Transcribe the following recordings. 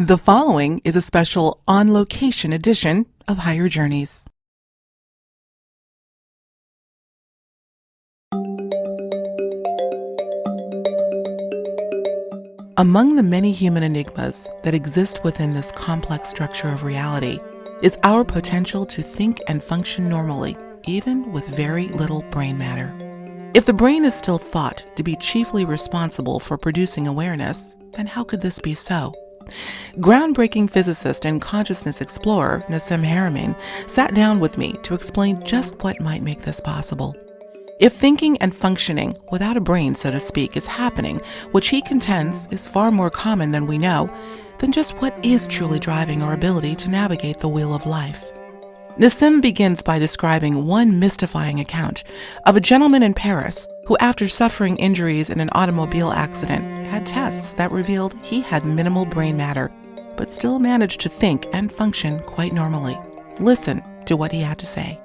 The following is a special on-location edition of Higher Journeys. Among the many human enigmas that exist within this complex structure of reality is our potential to think and function normally, even with very little brain matter. If the brain is still thought to be chiefly responsible for producing awareness, then how could this be so? Groundbreaking physicist and consciousness explorer Nassim Haramein sat down with me to explain just what might make this possible. If thinking and functioning without a brain, so to speak, is happening, which he contends is far more common than we know, then just what is truly driving our ability to navigate the wheel of life? Nassim begins by describing one mystifying account of a gentleman in Paris who, after suffering injuries in an automobile accident, had tests that revealed he had minimal brain matter, but still managed to think and function quite normally. Listen to what he had to say.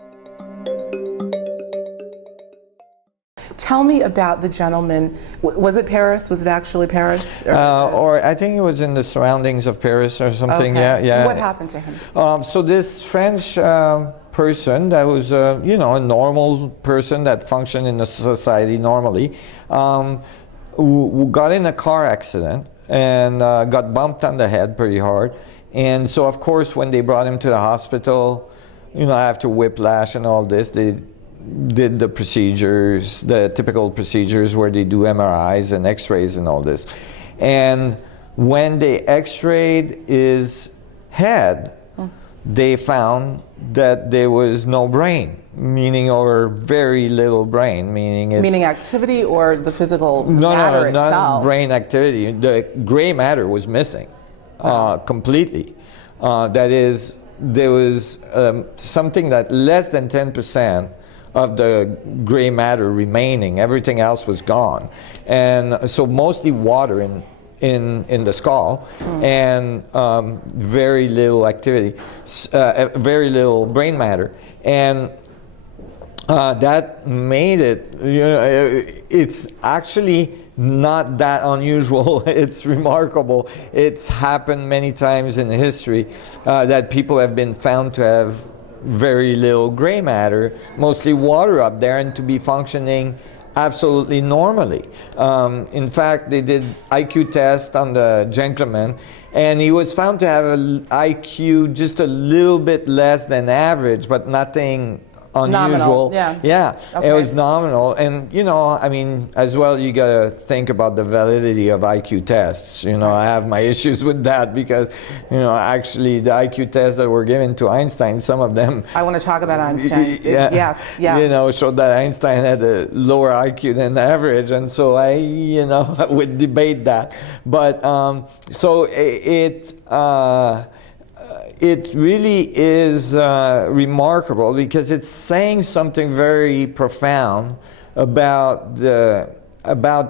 Tell me about the gentleman. Was it Paris? Was it actually Paris? Or I think it was in the surroundings of Paris or something. Okay. Yeah. What happened to him? So this French person that was, a normal person that functioned in the society normally, who got in a car accident and got bumped on the head pretty hard. And so, of course, when they brought him to the hospital, after whiplash and all this, they did the procedures, the typical procedures where they do MRIs and x-rays and all this. And when they x-rayed his head, they found that there was no brain, or very little brain, meaning activity or the physical matter itself? No, not brain activity. The gray matter was missing completely. That is, there was something that less than 10% of the gray matter remaining. Everything else was gone. And so mostly water in the skull, and very little activity, very little brain matter. And that made it, it's actually not that unusual. It's remarkable. It's happened many times in history that people have been found to have very little gray matter, mostly water up there, and to be functioning absolutely normally. In fact, they did IQ test on the gentleman, and he was found to have an IQ just a little bit less than average, but nothing unusual. Nominal, yeah. Okay. It was nominal. And as well, you gotta think about the validity of IQ tests. I have my issues with that because actually the IQ tests that were given to Einstein, some of them, I want to talk about Einstein. Yes. showed that Einstein had a lower IQ than the average, and so I would debate that. But so it really is remarkable because it's saying something very profound about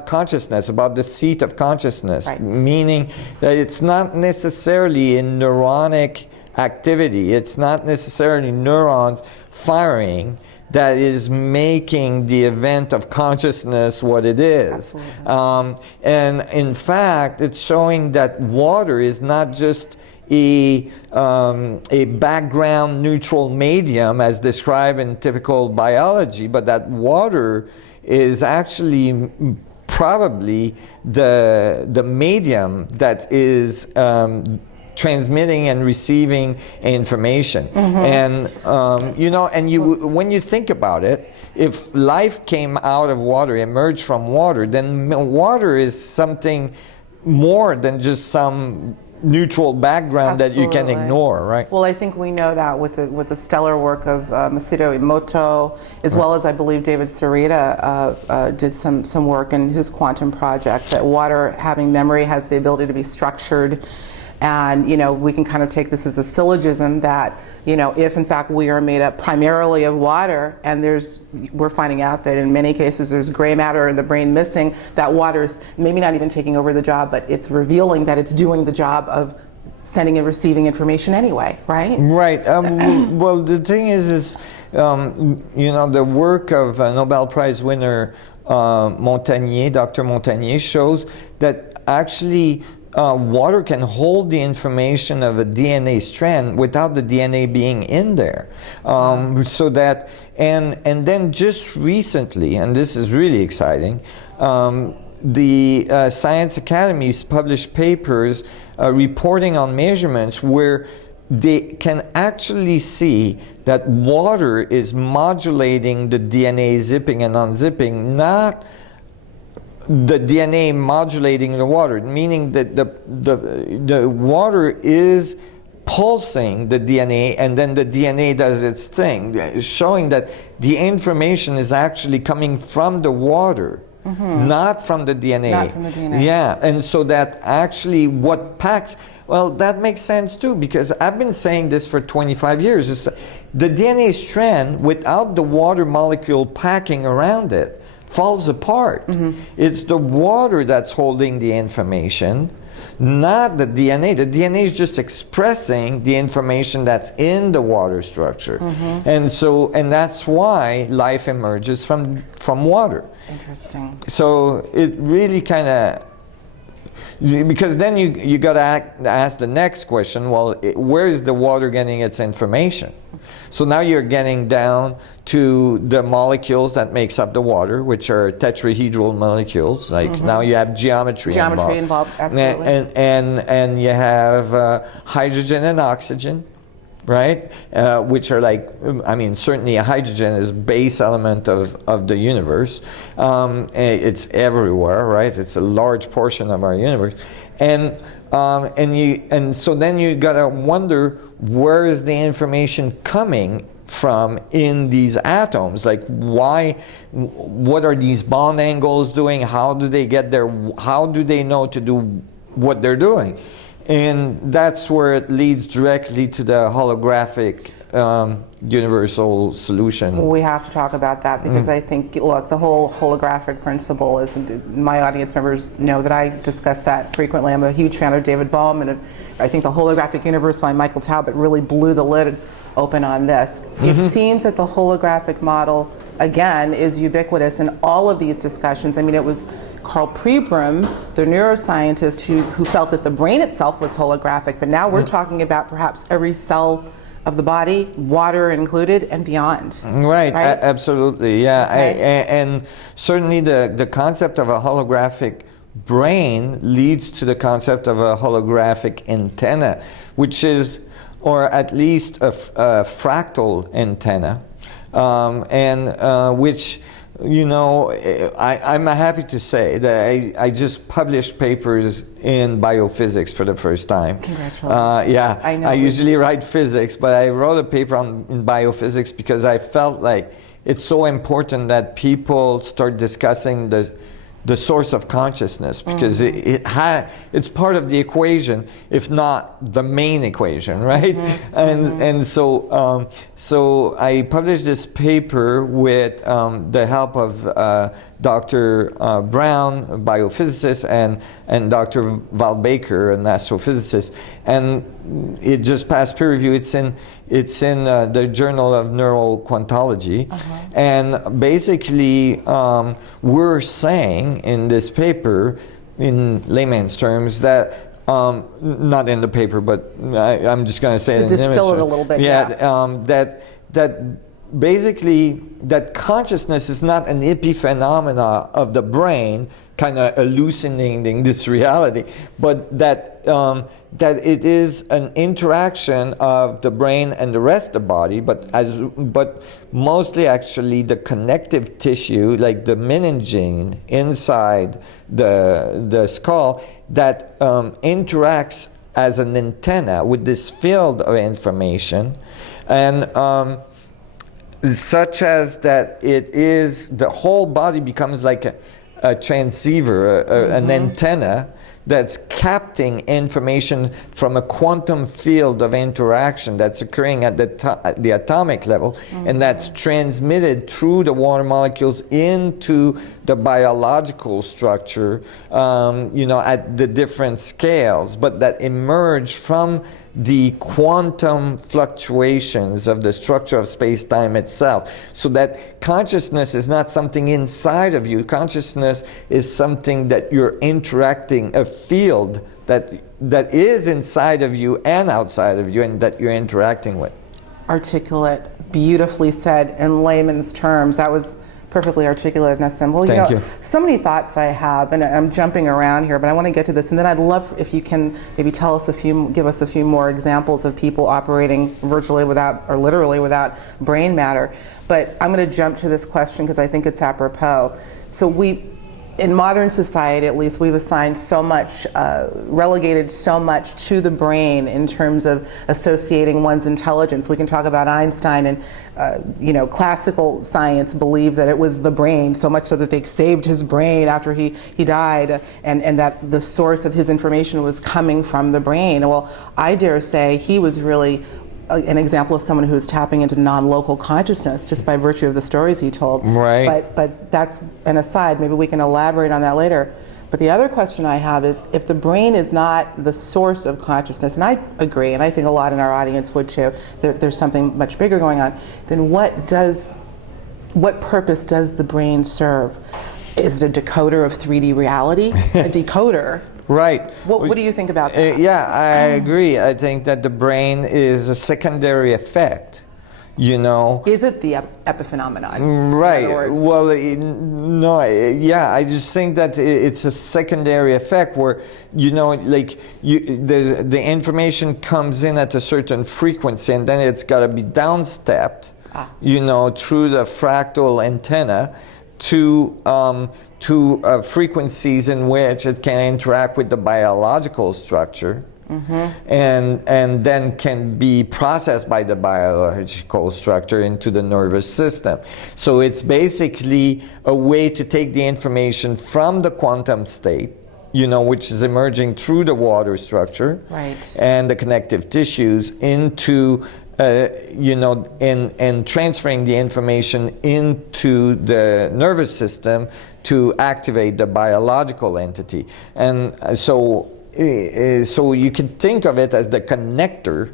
consciousness, about the seat of consciousness, right. Meaning that it's not necessarily a neuronic activity, it's not necessarily neurons firing that is making the event of consciousness what it is. And in fact, it's showing that water is not just a background neutral medium as described in typical biology, but that water is actually probably the medium that is transmitting and receiving information. And when you think about it, if life came out of water, emerged from water, then water is something more than just some neutral background that you can ignore, right? Well, I think we know that with the stellar work of Masaru Emoto, as well as I believe David Sarita did some work in his quantum project, that water having memory has the ability to be structured. And we can kind of take this as a syllogism that if in fact we are made up primarily of water, and we're finding out that in many cases there's gray matter in the brain missing, that water's maybe not even taking over the job, but it's revealing that it's doing the job of sending and receiving information anyway, right? Right. Well, the thing is the work of Nobel Prize winner Montagnier, Dr. Montagnier, shows that actually water can hold the information of a DNA strand without the DNA being in there. So that, and then just recently, and this is really exciting, the Science Academies published papers reporting on measurements where they can actually see that water is modulating the DNA zipping and unzipping, not the DNA modulating the water, meaning that the water is pulsing the DNA, and then the DNA does its thing, showing that the information is actually coming from the water, not from the DNA. Not from the DNA. Yeah, and so that actually what packs, well, that makes sense too, because I've been saying this for 25 years. The DNA strand, without the water molecule packing around it, falls apart. It's the water that's holding the information, not the DNA. The DNA is just expressing the information that's in the water structure. And that's why life emerges from water. Interesting. So it really kind of, because then you got to ask the next question, well, where is the water getting its information? So now you're getting down to the molecules that makes up the water, which are tetrahedral molecules. Like now you have geometry involved, absolutely. And you have hydrogen and oxygen, right? Which are like, I mean, certainly hydrogen is base element of the universe. It's everywhere, right? It's a large portion of our universe. And so then you gotta wonder, where is the information coming from in these atoms? Like, what are these bond angles doing? How do they get there? How do they know to do what they're doing? And that's where it leads directly to the holographic universal solution. We have to talk about that, because I think, look, the whole holographic principle is, my audience members know that I discuss that frequently. I'm a huge fan of David Bohm, and I think the holographic universe by Michael Talbot really blew the lid open on this. It seems that the holographic model, again, is ubiquitous in all of these discussions. I mean, it was Carl Pribram, the neuroscientist, who felt that the brain itself was holographic, but now we're talking about perhaps every cell of the body, water included, and beyond. Right? Absolutely, yeah. Okay. And certainly the concept of a holographic brain leads to the concept of a holographic antenna, which is, or at least a fractal antenna, which, you know, I'm happy to say that I just published papers in biophysics for the first time. Congratulations. Yeah, I know. I usually write physics, but I wrote a paper in biophysics because I felt like it's so important that people start discussing the source of consciousness, because it's part of the equation, if not the main equation, right? And so I published this paper with the help of Dr. Brown, a biophysicist, and Dr. Val Baker, an astrophysicist, and it just passed peer review. It's in the Journal of Neuroquantology, and basically we're saying in this paper, in layman's terms, that not in the paper, but I'm just going to say it in the distill it a little bit. That basically that consciousness is not an epiphenomena of the brain kind of hallucinating this reality, but that it is an interaction of the brain and the rest of the body, but mostly actually the connective tissue, like the meningine inside the skull, that interacts as an antenna with this field of information, and such as that it is, the whole body becomes like a transceiver, an antenna that's capturing information from a quantum field of interaction that's occurring at the atomic level, and that's transmitted through the water molecules into the biological structure, you know, at the different scales, but that emerge from the quantum fluctuations of the structure of space-time itself. So that consciousness is not something inside of you. Consciousness is something that you're interacting, a field that is inside of you and outside of you, and that you're interacting with. Articulate, beautifully said in layman's terms. That was perfectly articulate, Nassim. Well, Thank you. So many thoughts I have, and I'm jumping around here, but I want to get to this, and then I'd love if you can maybe give us a few more examples of people operating virtually without, or literally without brain matter. But I'm going to jump to this question because I think it's apropos. So in modern society, at least, we've assigned so much, relegated so much to the brain in terms of associating one's intelligence. We can talk about Einstein, and classical science believes that it was the brain, so much so that they saved his brain after he died, and that the source of his information was coming from the brain. Well, I dare say he was really an example of someone who is tapping into non-local consciousness just by virtue of the stories he told. Right. But that's an aside. Maybe we can elaborate on that later. But the other question I have is, if the brain is not the source of consciousness, and I agree, and I think a lot in our audience would too, there's something much bigger going on, then what purpose does the brain serve? Is it a decoder of 3D reality? A decoder? Right. What do you think about that? Yeah, I agree. I think that the brain is a secondary effect, Is it the epiphenomenon? Right. Well, no, yeah, I just think that it's a secondary effect where, the information comes in at a certain frequency, and then it's got to be downstepped, through the fractal antenna to frequencies in which it can interact with the biological structure, and then can be processed by the biological structure into the nervous system. So it's basically a way to take the information from the quantum state, which is emerging through the water structure, right, and the connective tissues into and transferring the information into the nervous system to activate the biological entity. And so you can think of it as the connector,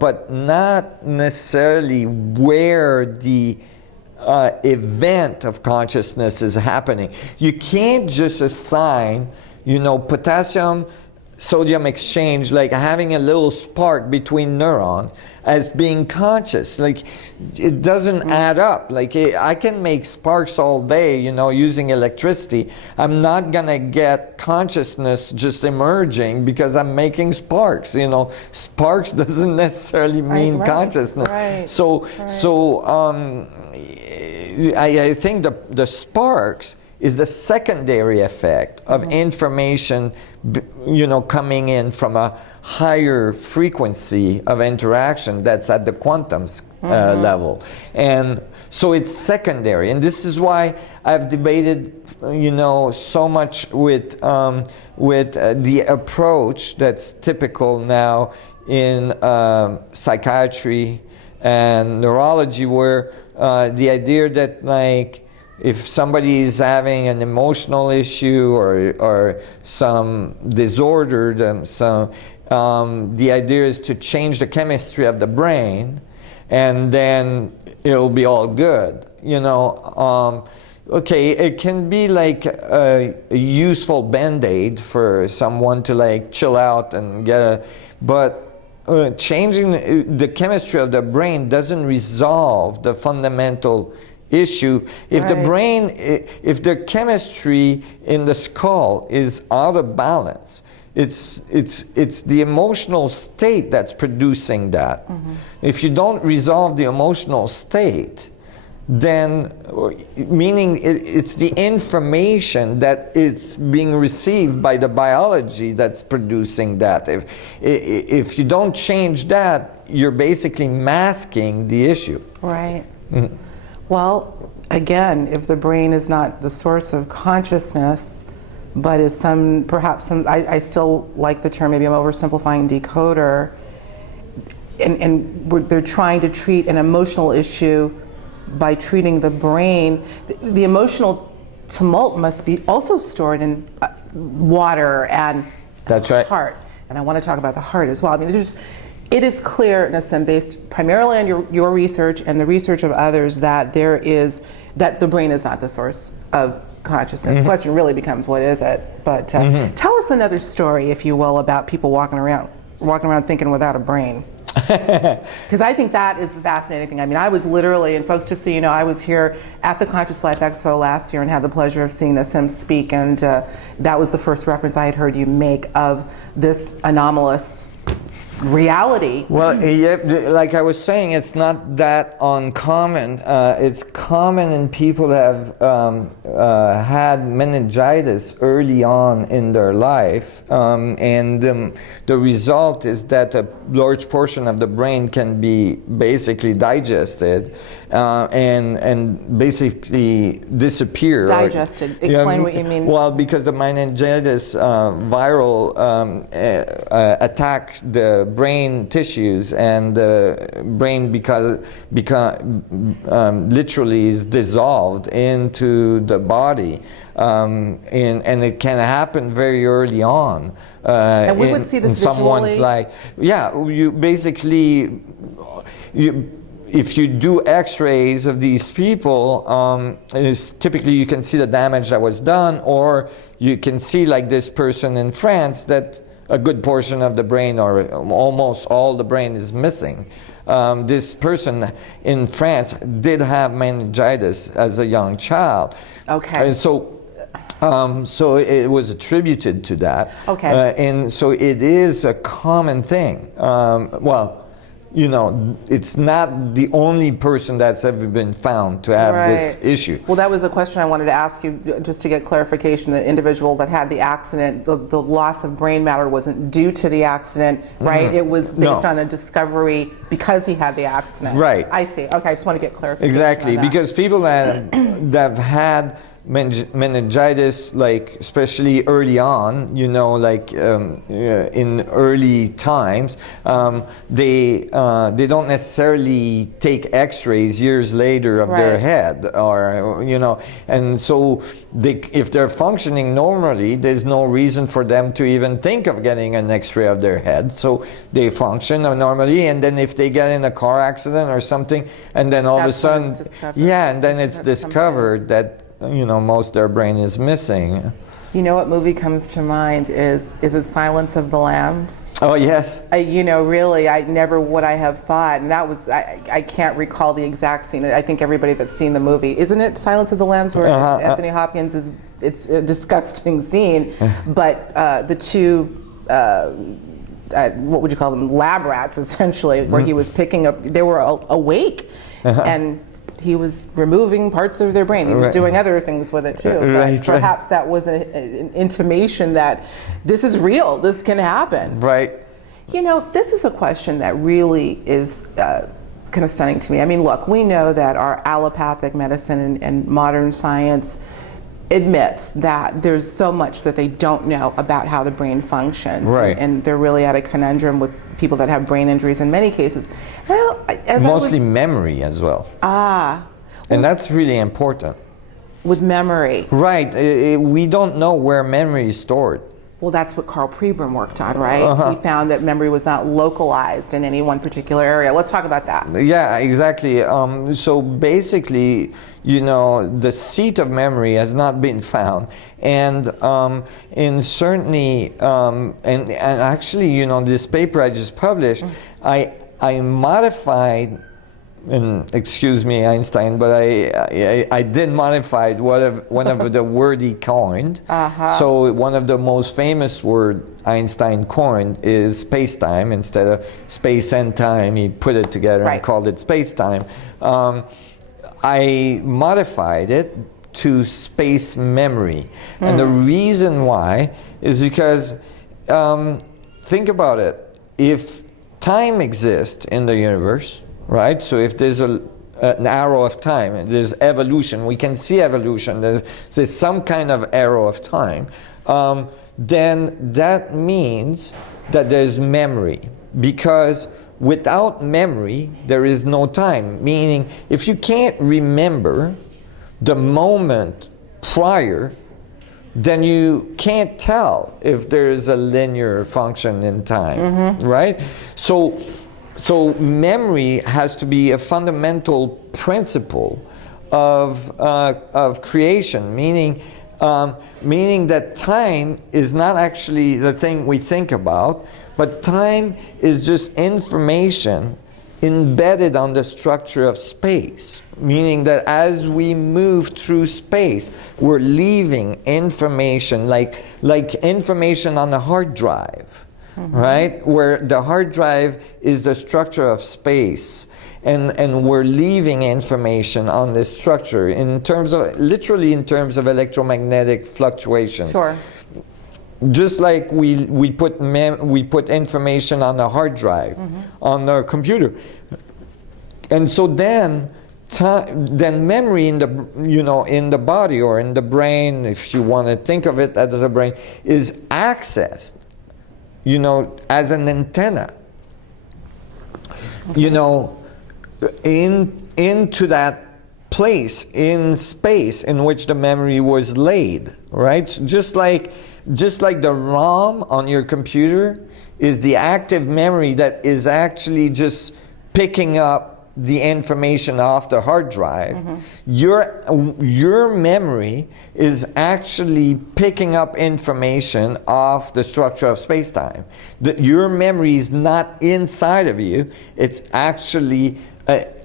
but not necessarily where the event of consciousness is happening. You can't just assign, potassium sodium exchange, like having a little spark between neurons, as being conscious. Like, it doesn't add up. Like, I can make sparks all day, using electricity. I'm not gonna get consciousness just emerging because I'm making sparks. Sparks doesn't necessarily mean consciousness. Right. So I think the sparks is the secondary effect of information, coming in from a higher frequency of interaction that's at the quantum level. And so it's secondary. And this is why I've debated, so much with the approach that's typical now in psychiatry and neurology, where the idea that, if somebody is having an emotional issue or some disorder, the idea is to change the chemistry of the brain, and then it'll be all good. Okay, it can be like a useful band-aid for someone to chill out and but changing the chemistry of the brain doesn't resolve the fundamental issue. If the brain, if the chemistry in the skull is out of balance, it's the emotional state that's producing that. If you don't resolve the emotional state, then, meaning it's the information that is being received by the biology that's producing that. If you don't change that, you're basically masking the issue. Right. Well, again, if the brain is not the source of consciousness, but is perhaps some, I still like the term, maybe I'm oversimplifying, decoder, and they're trying to treat an emotional issue by treating the brain. The emotional tumult must be also stored in water and That's right. heart. And I want to talk about the heart as well. I mean, it is clear, Nassim, based primarily on your research and the research of others, that the brain is not the source of consciousness. The question really becomes, what is it? But tell us another story, if you will, about people walking around thinking without a brain. Because I think that is the fascinating thing. I mean, I was literally, and folks, just so you know, I was here at the Conscious Life Expo last year and had the pleasure of seeing Nassim speak, and that was the first reference I had heard you make of this anomalous reality. Well, yeah, like I was saying, it's not that uncommon. It's common in people who have had meningitis early on in their life, and the result is that a large portion of the brain can be basically digested and basically disappear. Digested. Explain what you mean. Well, because the meningitis viral attacks the brain tissues, and the brain literally is dissolved into the body, and it can happen very early on. And we would see this someone's visually? you basically if you do x-rays of these people, typically you can see the damage that was done, or you can see, like this person in France, that a good portion of the brain, or almost all the brain, is missing. This person in France did have meningitis as a young child. Okay. And so it was attributed to that. Okay. And so it is a common thing. Well, you know, it's not the only person that's ever been found to have this issue. Well, that was a question I wanted to ask you, just to get clarification. The individual that had the accident, the loss of brain matter wasn't due to the accident, right? It was based on a discovery because he had the accident. Right. I see. Okay, I just want to get clarification. Exactly, on that. because people that have had meningitis, like especially early on, you know, like in early times, they don't necessarily take x-rays years later of their head, or you know, and so if they're functioning normally, there's no reason for them to even think of getting an x-ray of their head. So they function normally, and then if they get in a car accident or something, and then all of a sudden, and then it's discovered that, you know, most of their brain is missing. You know what movie comes to mind is it Silence of the Lambs? Oh, yes. You know, really, I never would I have thought, and that was, I can't recall the exact scene. I think everybody that's seen the movie, isn't it Silence of the Lambs, where Anthony Hopkins is, it's a disgusting scene, but the two, what would you call them, lab rats, essentially, where he was picking up, they were awake, and he was removing parts of their brain. He was doing other things with it too. But perhaps that was an intimation that this is real, this can happen. Right. You know, this is a question that really is kind of stunning to me. I mean, look, we know that our allopathic medicine and modern science admits that there's so much that they don't know about how the brain functions. Right. And they're really at a conundrum with people that have brain injuries in many cases. Well, mostly memory as well. And that's really important. With memory. Right. We don't know where memory is stored. Well, that's what Carl Pribram worked on, right? He found that memory was not localized in any one particular area. Let's talk about that. Yeah, exactly. So basically, you know, the seat of memory has not been found, and certainly, and actually, you know, this paper I just published, I modified. And excuse me, Einstein, but I did modify one of the word he coined. So one of the most famous word Einstein coined is space-time. Instead of space and time, he put it together and called it space-time. I modified it to space memory. And the reason why is because, think about it, if time exists in the universe, right? So if there's an arrow of time, and there's evolution, we can see evolution, there's some kind of arrow of time, then that means that there's memory. Because without memory, there is no time. Meaning, if you can't remember the moment prior, then you can't tell if there's a linear function in time, right? So memory has to be a fundamental principle of creation, meaning that time is not actually the thing we think about, but time is just information embedded on the structure of space, meaning that as we move through space, we're leaving information like information on a hard drive, right? Where the hard drive is the structure of space, and we're leaving information on this structure in terms of, literally in terms of electromagnetic fluctuations. Sure. Just like we put information on a hard drive on our computer, and so then memory in the body or in the brain, if you want to think of it as a brain, is accessed, as an antenna, into that place in space in which the memory was laid, right? So just like the ROM on your computer is the active memory that is actually just picking up the information off the hard drive, your memory is actually picking up information off the structure of space-time. Your memory is not inside of you, it's actually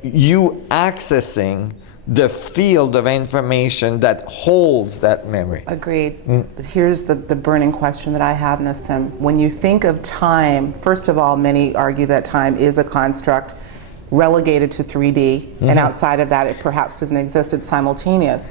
you accessing the field of information that holds that memory. Agreed. Here's the burning question that I have, Nassim. When you think of time, first of all, many argue that time is a construct relegated to 3D, and outside of that it perhaps doesn't exist, it's simultaneous.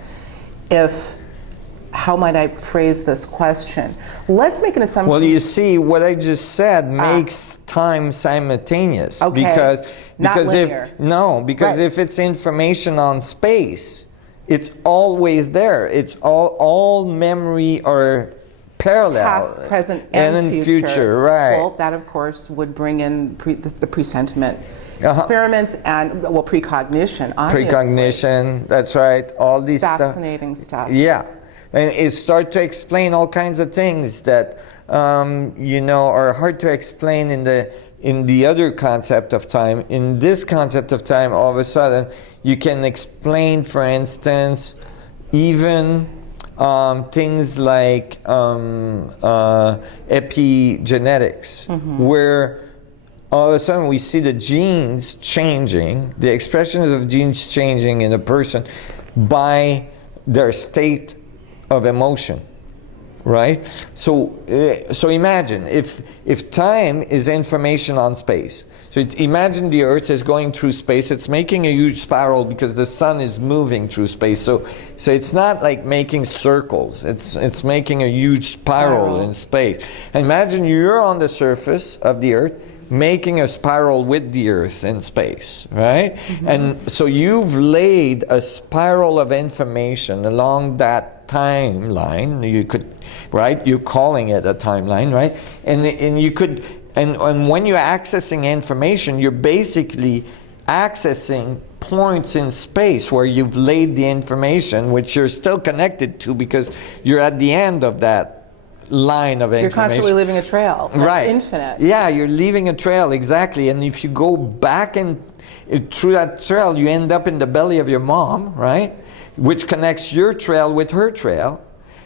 How might I phrase this question? Let's make an assumption. Well, you see, what I just said makes time simultaneous. Okay. Because linear. If it's information on space, it's always there. It's all memory are parallel. Past, present, and future. Right. Well, that of course would bring in the presentiment experiments and precognition. Obviously. Precognition. That's right. All these fascinating stuff. Yeah. And it starts to explain all kinds of things that are hard to explain in the other concept of time. In this concept of time, all of a sudden, you can explain, for instance, even things like epigenetics, where all of a sudden we see the genes changing, the expressions of genes changing in a person by their state of emotion, right? So imagine if time is information on space. So imagine the Earth is going through space. It's making a huge spiral because the sun is moving through space. So it's not like making circles. It's making a huge spiral in space. And imagine you're on the surface of the Earth, making a spiral with the Earth in space, right? And so you've laid a spiral of information along that timeline. You could, right? You're calling it a timeline, right? And you could, and when you're accessing information, you're basically accessing points in space where you've laid the information, which you're still connected to because you're at the end of that line of information. You're constantly leaving a trail. That's right. Infinite. Yeah, you're leaving a trail, exactly. And if you go back through that trail, you end up in the belly of your mom, right? Which connects your trail with her trail.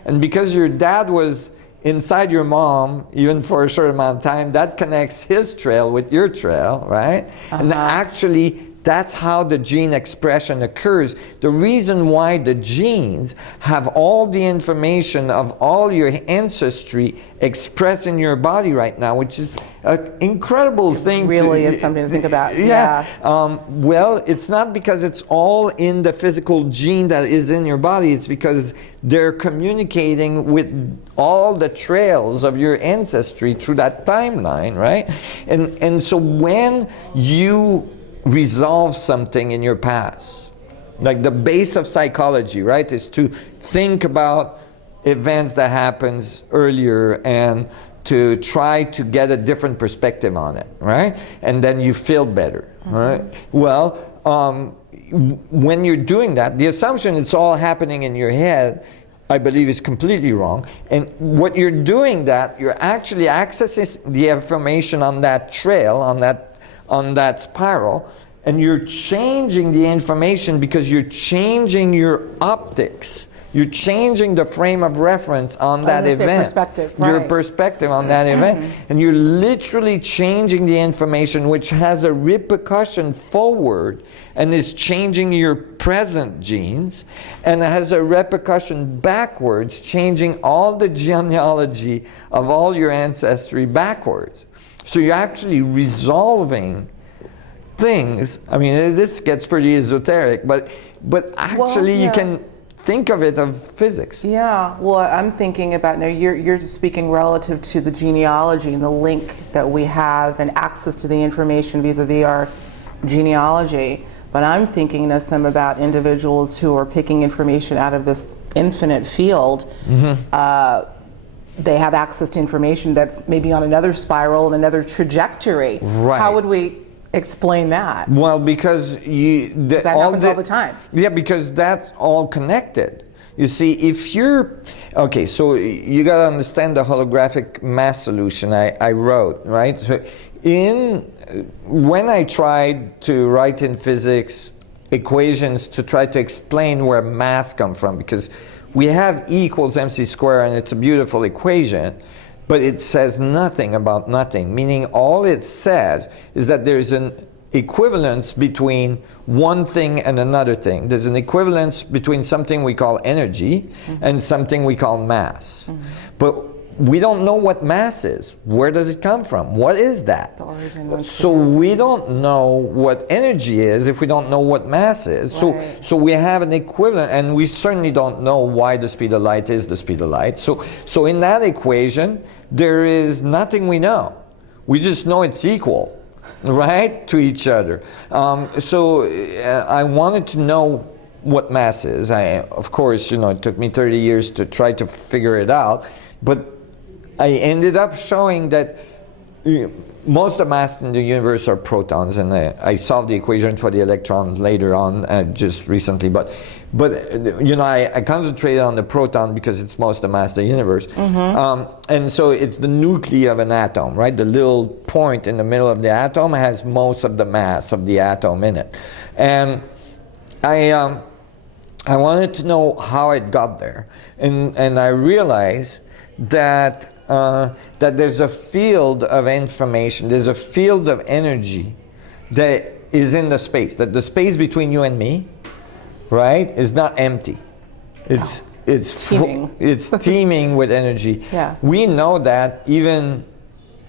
And because your dad was inside your mom, even for a short amount of time, that connects his trail with your trail, right? And actually, that's how the gene expression occurs. The reason why the genes have all the information of all your ancestry expressed in your body right now, which is an incredible thing. Really is something to think about. Yeah. Well, it's not because it's all in the physical gene that is in your body. It's because they're communicating with all the trails of your ancestry through that timeline, right? And so when you resolve something in your past, like the base of psychology, right, is to think about events that happens earlier and to try to get a different perspective on it, right? And then you feel better, right? Well, when you're doing that, the assumption it's all happening in your head, I believe, is completely wrong. And what you're doing, that you're actually accessing the information on that trail, on that spiral, and you're changing the information because you're changing your optics. You're changing the frame of reference on that event. Perspective, Your right. perspective on that event. And you're literally changing the information, which has a repercussion forward and is changing your present genes, and it has a repercussion backwards, changing all the genealogy of all your ancestry backwards. So you're actually resolving things. I mean, this gets pretty esoteric, but actually you can think of it of physics. Yeah, well, I'm thinking about, now you're speaking relative to the genealogy and the link that we have and access to the information vis-a-vis our genealogy, but I'm thinking, Nassim, about individuals who are picking information out of this infinite field. They have access to information that's maybe on another spiral, another trajectory. Right. How would we explain that? Well, because that happens all the time. Yeah, because that's all connected. You see, if you're, okay, so you got to understand the holographic mass solution I wrote, right? So when I tried to write in physics equations to try to explain where mass come from, because we have E equals mc squared, and it's a beautiful equation, but it says nothing about nothing, meaning all it says is that there's an equivalence between one thing and another thing. There's an equivalence between something we call energy and something we call mass. But we don't know what mass is. Where does it come from? What is that? The origin. So we don't know what energy is if we don't know what mass is. Right. So we have an equivalent, and we certainly don't know why the speed of light is the speed of light. So in that equation, there is nothing we know. We just know it's equal, right, to each other. So I wanted to know what mass is. Of course, it took me 30 years to try to figure it out, but I ended up showing that most of the mass in the universe are protons, and I solved the equation for the electron later on, just recently. But I concentrated on the proton because it's most of the mass of the universe, and so it's the nuclei of an atom, right? The little point in the middle of the atom has most of the mass of the atom in it, and I wanted to know how it got there, and I realized that there's a field of information, there's a field of energy that is in the space, that the space between you and me, right, is not empty. It's teeming. It's teeming with energy. Yeah. We know that even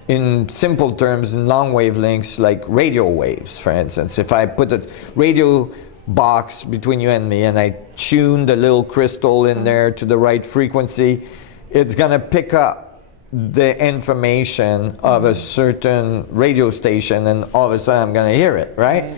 in simple terms, in long wavelengths, like radio waves, for instance. If I put a radio box between you and me and I tune the little crystal in there to the right frequency, it's going to pick up the information of a certain radio station, and all of a sudden I'm going to hear it, right?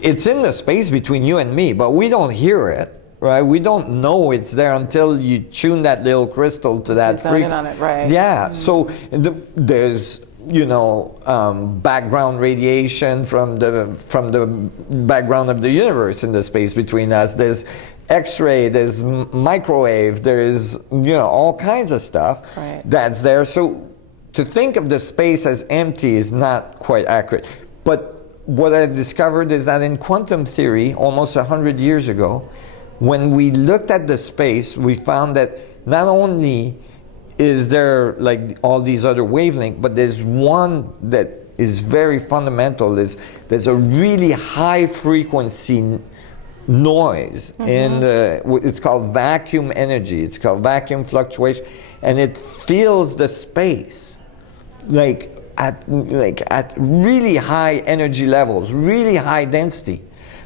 It's in the space between you and me, but we don't hear it, right? We don't know it's there until you tune that little crystal to that frequency. on it, right? Yeah, so there's background radiation from the background of the universe in the space between us. There's X-ray, there's microwave, there's all kinds of stuff that's there. So to think of the space as empty is not quite accurate. But what I discovered is that in quantum theory, almost 100 years ago, when we looked at the space, we found that not only is there like all these other wavelengths, but there's one that is very fundamental. There's a really high frequency noise in it's called vacuum energy. It's called vacuum fluctuation, and it fills the space at really high energy levels, really high density.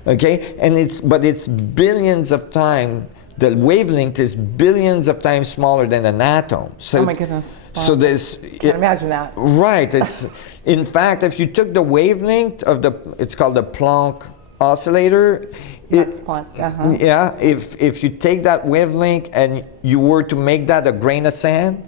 Okay, and it's billions of times. The wavelength is billions of times smaller than an atom. So, oh my goodness! Wow. So can't imagine that. Right. It's in fact, if you took the wavelength of it's called the Planck oscillator. Yeah. If you take that wavelength and you were to make that a grain of sand,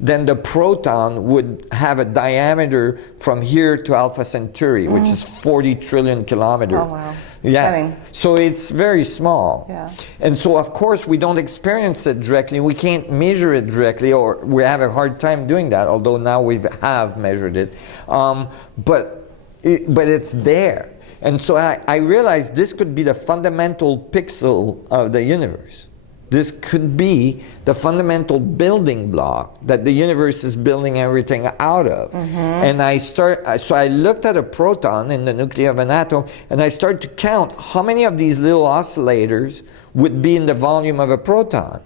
then the proton would have a diameter from here to Alpha Centauri, which is 40 trillion kilometers. Oh, wow. Yeah. Stunning. So it's very small. Yeah. And so, of course, we don't experience it directly. We can't measure it directly, or we have a hard time doing that, although now we have measured it. But but it's there. And so I realized this could be the fundamental pixel of the universe. This could be the fundamental building block that the universe is building everything out of. And so I looked at a proton in the nucleus of an atom, and I started to count how many of these little oscillators would be in the volume of a proton.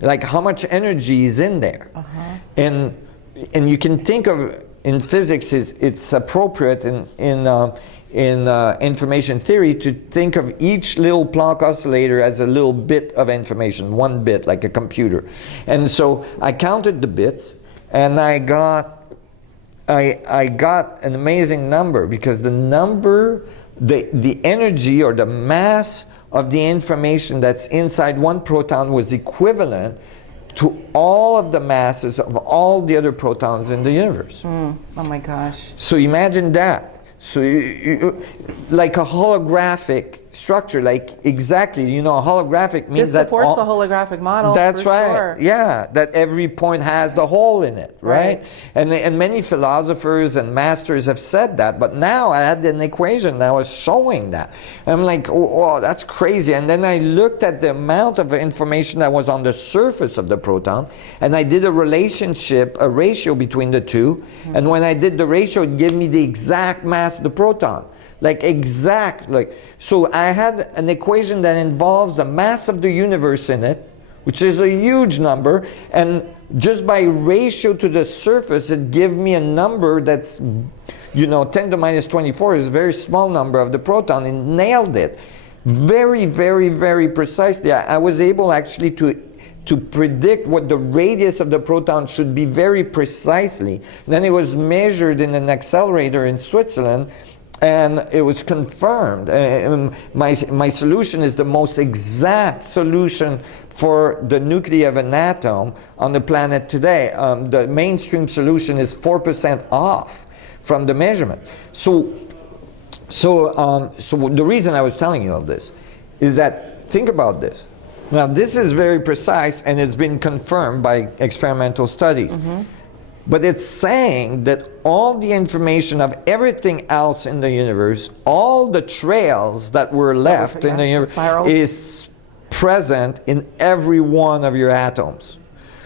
Like how much energy is in there. And you can think of, in physics, it's appropriate in information theory to think of each little Planck oscillator as a little bit of information, one bit, like a computer. And so I counted the bits, and I got an amazing number, because the number, the energy or the mass of the information that's inside one proton was equivalent to all of the masses of all the other protons in the universe. Oh my gosh. So imagine that. So like a holographic structure, like exactly, you know, a holographic means that... This supports the holographic model. That's for right. Sure. Yeah, that every point has the hole in it, right? And many philosophers and masters have said that, but now I had an equation that was showing that. And I'm like, oh, that's crazy. And then I looked at the amount of information that was on the surface of the proton, and I did a ratio between the two. And when I did the ratio, it gave me the exact mass of the proton. Like exact, so I had an equation that involves the mass of the universe in it, which is a huge number, and just by ratio to the surface, it gave me a number that's, 10 to the minus 24 is a very small number of the proton, and nailed it. Very, very, very precisely. I was able actually to predict what the radius of the proton should be very precisely. Then it was measured in an accelerator in Switzerland, and it was confirmed. My solution is the most exact solution for the nuclei of an atom on the planet today. The mainstream solution is 4% off from the measurement. So the reason I was telling you all this is that, think about this. Now, this is very precise, and it's been confirmed by experimental studies. But it's saying that all the information of everything else in the universe, all the trails that were left in the universe, is present in every one of your atoms.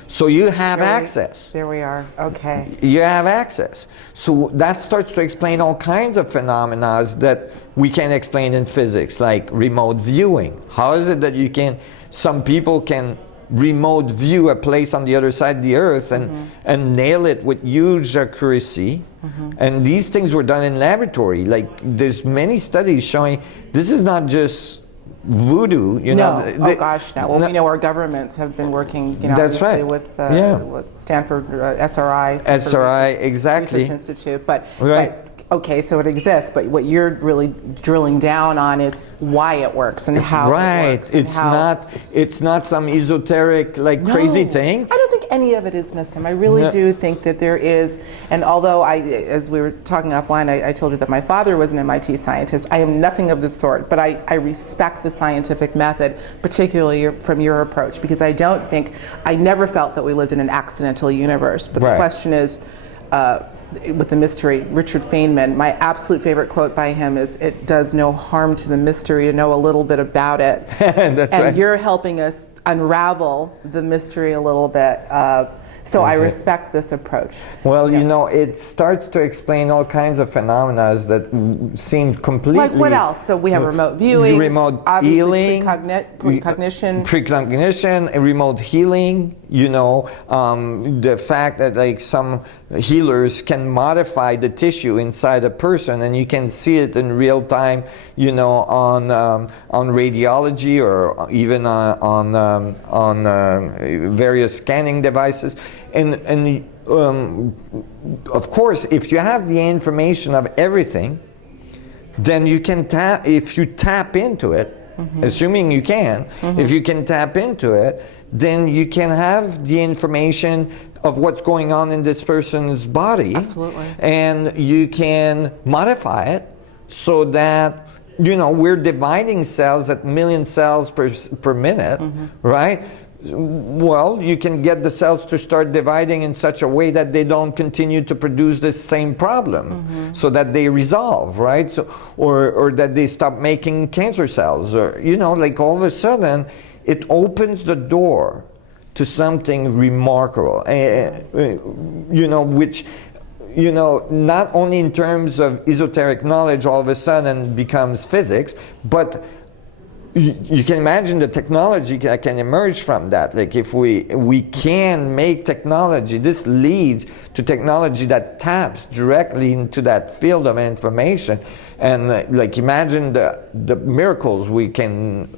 So you have access. There we are. Okay. You have access. So that starts to explain all kinds of phenomena that we can explain in physics, like remote viewing. How is it that some people can remote view a place on the other side of the earth and nail it with huge accuracy? And these things were done in laboratory. Like, there's many studies showing this is not just voodoo, no. Well, we know our governments have been working, that's right. with Stanford, SRI, exactly. Research Institute. But okay, so it exists, but what you're really drilling down on is why it works and how it works. It's not some esoteric, crazy thing. I don't think any of it is, Nassim. I really do think that there is, and although as we were talking offline, I told you that my father was an MIT scientist. I am nothing of the sort, but I respect the scientific method, particularly from your approach, because I never felt that we lived in an accidental universe. But the question is, with the mystery, Richard Feynman, my absolute favorite quote by him is, "It does no harm to the mystery to know a little bit about it." That's and right. You're helping us unravel the mystery a little bit. So I respect this approach. Well, it starts to explain all kinds of phenomena that seem completely... Like what else? So we have remote viewing, remote healing, precognition, remote healing, the fact that some healers can modify the tissue inside a person, and you can see it in real time, on radiology or even on various scanning devices. And of course, if you have the information of everything, then you can if you tap into it, assuming you can, if you can tap into it, then you can have the information of what's going on in this person's body. Absolutely. And you can modify it so that, we're dividing cells at 1 million cells per minute, right? Well, you can get the cells to start dividing in such a way that they don't continue to produce the same problem, so that they resolve, right? So, or that they stop making cancer cells, or, you know, like all of a sudden, it opens the door to something remarkable, you know, which, you know, not only in terms of esoteric knowledge all of a sudden becomes physics, but you can imagine the technology that can emerge from that. Like if we can make technology, this leads to technology that taps directly into that field of information, and like imagine the miracles we can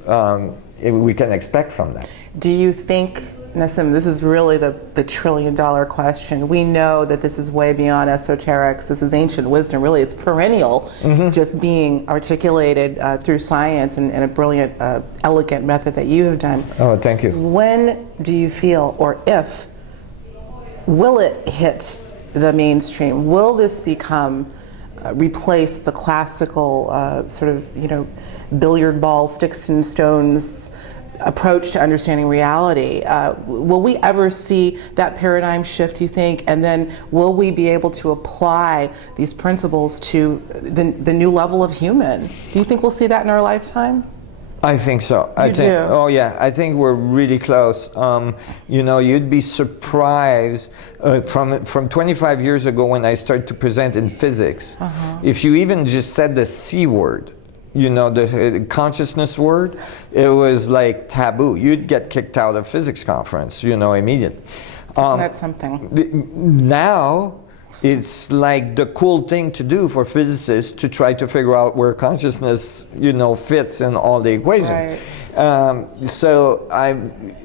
expect from that. Do you think, Nassim, this is really the trillion-dollar question. We know that this is way beyond esoterics. This is ancient wisdom. Really, it's perennial, just being articulated through science and a brilliant, elegant method that you have done. Oh, thank you. When do you feel, or if, will it hit the mainstream? Will this become, replace the classical sort of, you know, billiard ball, sticks and stones approach to understanding reality? Will we ever see that paradigm shift, you think? And then will we be able to apply these principles to the new level of human? Do you think we'll see that in our lifetime? I think so. I think. Oh yeah, I think we're really close. You know, you'd be surprised from 25 years ago when I started to present in physics. If you even just said the C word, you know, the consciousness word, it was like taboo. You'd get kicked out of physics conference, you know, immediately. Isn't that something? Now, it's like the cool thing to do for physicists to try to figure out where consciousness, you know, fits in all the equations. Right. So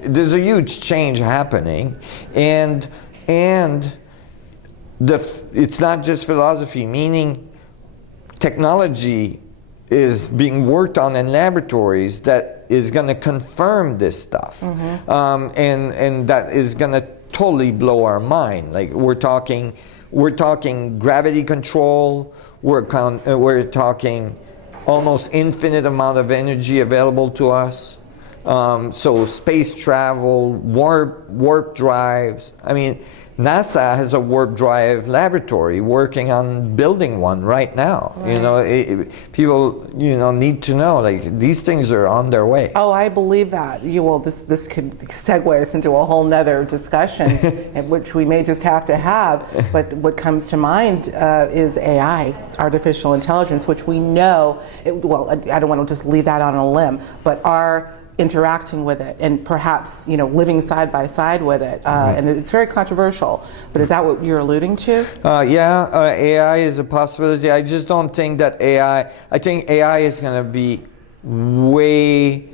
there's a huge change happening, and it's not just philosophy, meaning technology is being worked on in laboratories that is going to confirm this stuff, and that is going to totally blow our mind. Like we're talking gravity control. We're talking almost infinite amount of energy available to us. So space travel, warp drives. I mean, NASA has a warp drive laboratory working on building one right now. Right. You know, people, you know, need to know, like, these things are on their way. Oh, I believe that. This could segue us into a whole nother discussion, which we may just have to have. But what comes to mind is AI, artificial intelligence, which we know, well, I don't want to just leave that on a limb, but are interacting with it and perhaps, you know, living side by side with it, and it's very controversial, but is that what you're alluding to? AI is a possibility. I just don't think that I think AI is going to be way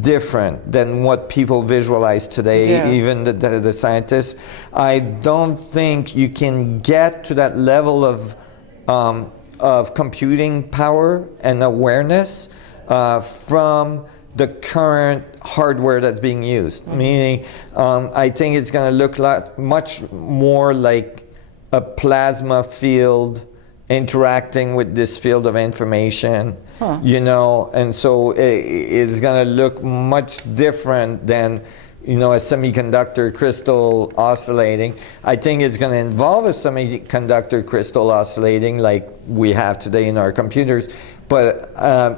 different than what people visualize today, even the scientists. I don't think you can get to that level of computing power and awareness from the current hardware that's being used. Meaning, I think it's going to look much more like a plasma field interacting with this field of information, you know, and so it's going to look much different than, you know, a semiconductor crystal oscillating. I think it's going to involve a semiconductor crystal oscillating like we have today in our computers, but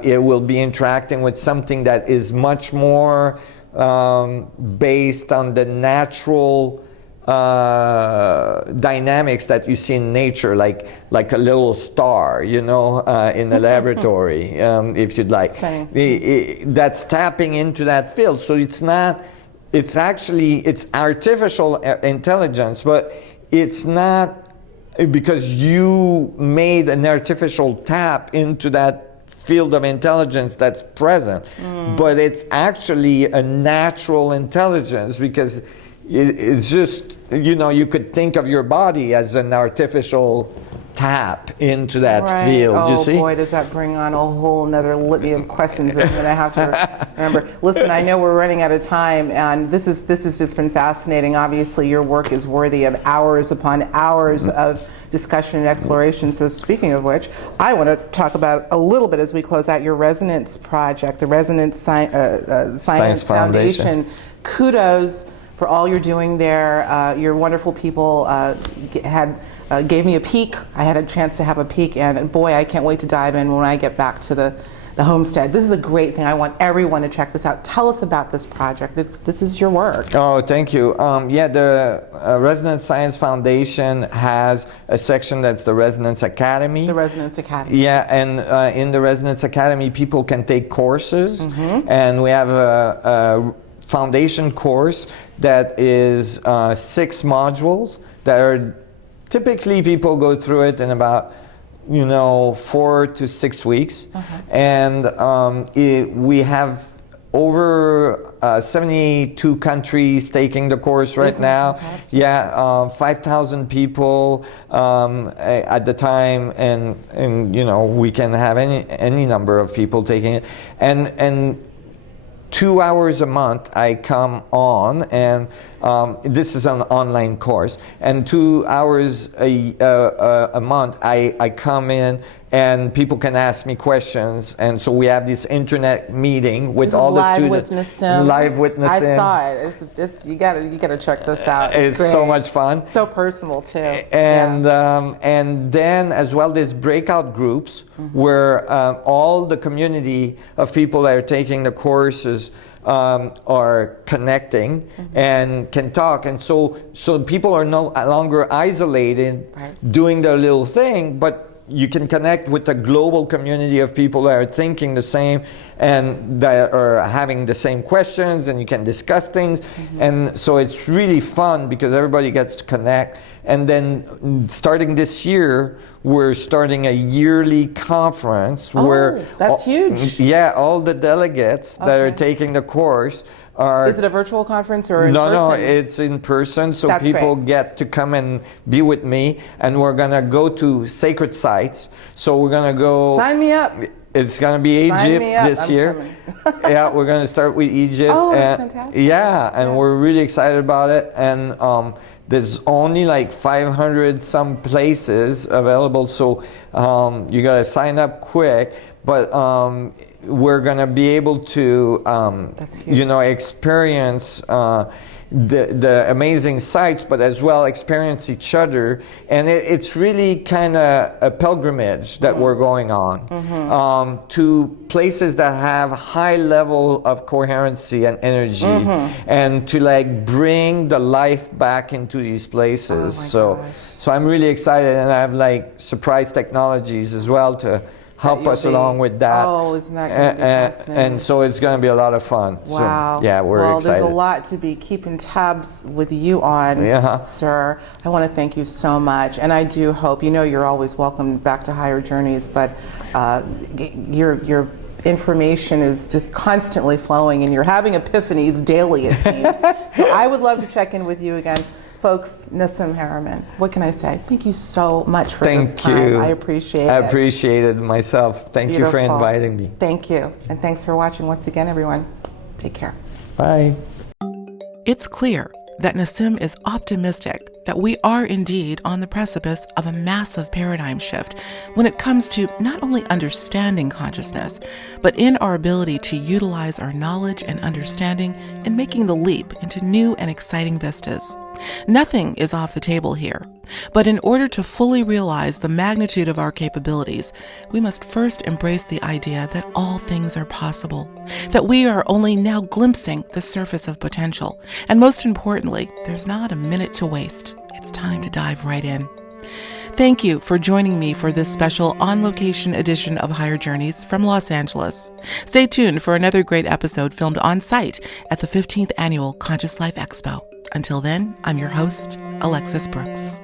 it will be interacting with something that is much more based on the natural dynamics that you see in nature, like a little star, you know, in the laboratory, if you'd like. That's tapping into that field. So it's artificial intelligence, but it's not because you made an artificial tap into that field of intelligence that's present, but it's actually a natural intelligence, because it's just, you know, you could think of your body as an artificial tap into that Right. field. Oh, you see? boy, does that bring on a whole another litany of questions that I'm going to have to remember. Listen, I know we're running out of time, and this has just been fascinating. Obviously, your work is worthy of hours upon hours of discussion and exploration. So speaking of which, I want to talk about a little bit as we close out your Resonance project, the Resonance Science Foundation. Kudos for all you're doing there. Your wonderful people gave me a peek. I had a chance to have a peek, and boy, I can't wait to dive in when I get back to the homestead. This is a great thing. I want everyone to check this out. Tell us about this project. This is your work. Oh, thank you. The Resonance Science Foundation has a section that's the Resonance Academy. The Resonance Academy. Yeah, and in the Resonance Academy, people can take courses, and we have a foundation course that is 6 modules that are typically people go through it in about 4 to 6 weeks, and we have over 72 countries taking the course right now. Fantastic? Yeah, 5,000 people at the time, and we can have any number of people taking it, and 2 hours a month I come on, and this is an online course, and 2 hours a month I come in and people can ask me questions, and so we have this internet meeting with all the students. Live with Nassim. I saw it. It's you gotta check this out. It's great. So much fun. So personal too. And and then as well, there's breakout groups where all the community of people that are taking the courses are connecting and can talk, and so people are no longer isolated doing their little thing, but you can connect with a global community of people that are thinking the same and that are having the same questions, and you can discuss things. And so it's really fun because everybody gets to connect. And then starting this year, we're starting a yearly conference where that's huge. Yeah, all the delegates that are taking the course are... Is it a virtual conference or in person? No, it's in person, so That's people great. get to come and be with me, and we're gonna go to sacred sites. So we're gonna go... Sign me up. It's gonna be Egypt this I'm year. coming. Yeah, we're gonna start with Egypt. Oh, that's fantastic. Yeah, and we're really excited about it. And there's only like 500 some places available, so you gotta sign up quick. But we're gonna be able to, experience the amazing sites, but as well experience each other. And it's really kind of a pilgrimage that we're going on to places that have high level of coherency and energy, and to like bring the life back into these places. So I'm really excited, and I have like surprise technologies as well to help us along with that. Oh, isn't that going to be fascinating? And so it's going to be a lot of fun. Wow. So, yeah, we're excited. There's a lot to be keeping tabs with you on, sir. I want to thank you so much. And I do hope, you're always welcome back to Higher Journeys, but your information is just constantly flowing, and you're having epiphanies daily, it seems. So I would love to check in with you again. Folks, Nassim Haramein, what can I say? Thank you so much for this time. Thank you. I appreciate it. I appreciate it myself. Thank you for inviting me. Thank you. And thanks for watching once again, everyone. Take care. Bye. It's clear that Nassim is optimistic that we are indeed on the precipice of a massive paradigm shift when it comes to not only understanding consciousness, but in our ability to utilize our knowledge and understanding in making the leap into new and exciting vistas. Nothing is off the table here, but in order to fully realize the magnitude of our capabilities, we must first embrace the idea that all things are possible, that we are only now glimpsing the surface of potential, and most importantly, there's not a minute to waste. It's time to dive right in. Thank you for joining me for this special on-location edition of Higher Journeys from Los Angeles. Stay tuned for another great episode filmed on site at the 15th Annual Conscious Life Expo. Until then, I'm your host, Alexis Brooks.